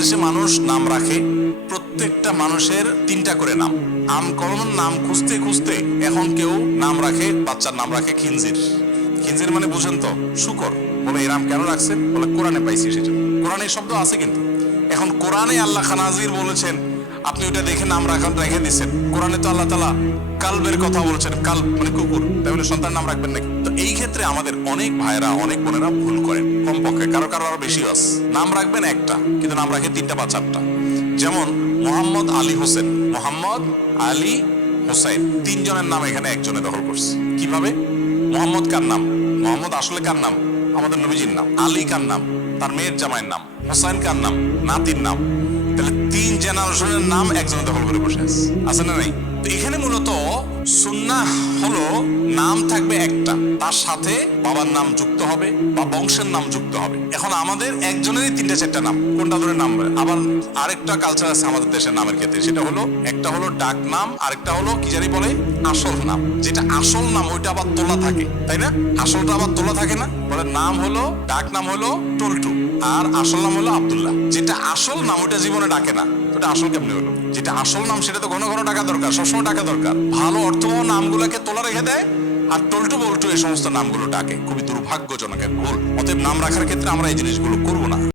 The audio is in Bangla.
বাংলাদেশে মানুষ নাম রাখে, প্রত্যেকটা মানুষের 3টা করে নাম। আনকমন নাম খুঁজতে খুঁজতে এখন কেউ নাম রাখে, বাচ্চার নাম রাখে খিনজির। খিনজির মানে বুঝেন তো, শুকর। বলে এই নাম কেন রাখছেন? বলে কোরআনে পাইছি সেটা। কোরআনে এই শব্দ আছে, কিন্তু এখন কোরআনে আল্লাহ খানাজির বলেছেন, আপনি ওটা দেখে নাম রেখে দিচ্ছেন। কোরআনে তো আল্লাহ তাআলা কালবের কথা বলেছেন, কালব মানে কুকুর, তাই বলে সন্তান নাম রাখবেন নাকি? তো এই ক্ষেত্রে আমাদের অনেক ভাইরা, অনেক বোনেরা ভুল করেন, কমপক্ষে কারো কারো আরো বেশি আছে। নাম রাখবেন একটা, কিন্তু নাম রাখে 3টা বা 4টা। যেমন মোহাম্মদ আলী হোসেন, মোহাম্মদ আলী হোসেন, 3 জনের নাম এখানে একজনে দখল করছে। কিভাবে? মোহাম্মদ কার নাম? মোহাম্মদ আসলে কার নাম? আমাদের নবীজির নাম। আলী কার নাম? তার মেয়ের জামাইয়ের নাম। হোসেন কার নাম? নাতির নাম। তাহলে 3 জেনারেশনের নাম একজনে দখল করে বসে আছে না নাই? তো এখানে মূলত সুন্নাহ হলো নাম থাকবে একটা, তার সাথে বাবার নাম যুক্ত হবে বা বংশের নাম যুক্ত হবে। এখন আমাদের একজনেরই 3টা-4টা নাম, কোনটা ধরে নাম? আবার আরেকটা কালচার আছে আমাদের দেশের নামের ক্ষেত্রে, সেটা হলো একটা হলো ডাক নাম, আরেকটা হলো কি জানি বলে আসল নাম। যেটা আসল নাম ওইটা আবার তোলা থাকে, তাই না? আসলটা আবার তোলা থাকে না? বলে নাম হলো, ডাক নাম হলো টল্টু, আর আসল নাম হলো আব্দুল্লাহ। যেটা আসল নাম ওইটা জীবনে ডাকে না, ওটা আসল কেমনে হলো? যেটা আসল নাম সেটা তো ঘন ঘন টাকা দরকার, সবসময় টাকা দরকার। ভালো অর্থবহ নামগুলোকে তোলা রেখে দেয়, আর টল্টু বল্টু এই সমস্ত নামগুলো ডাকে। খুবই দুর্ভাগ্যজনক এক ভুল। অতএব নাম রাখার ক্ষেত্রে আমরা এই জিনিসগুলো করবো না।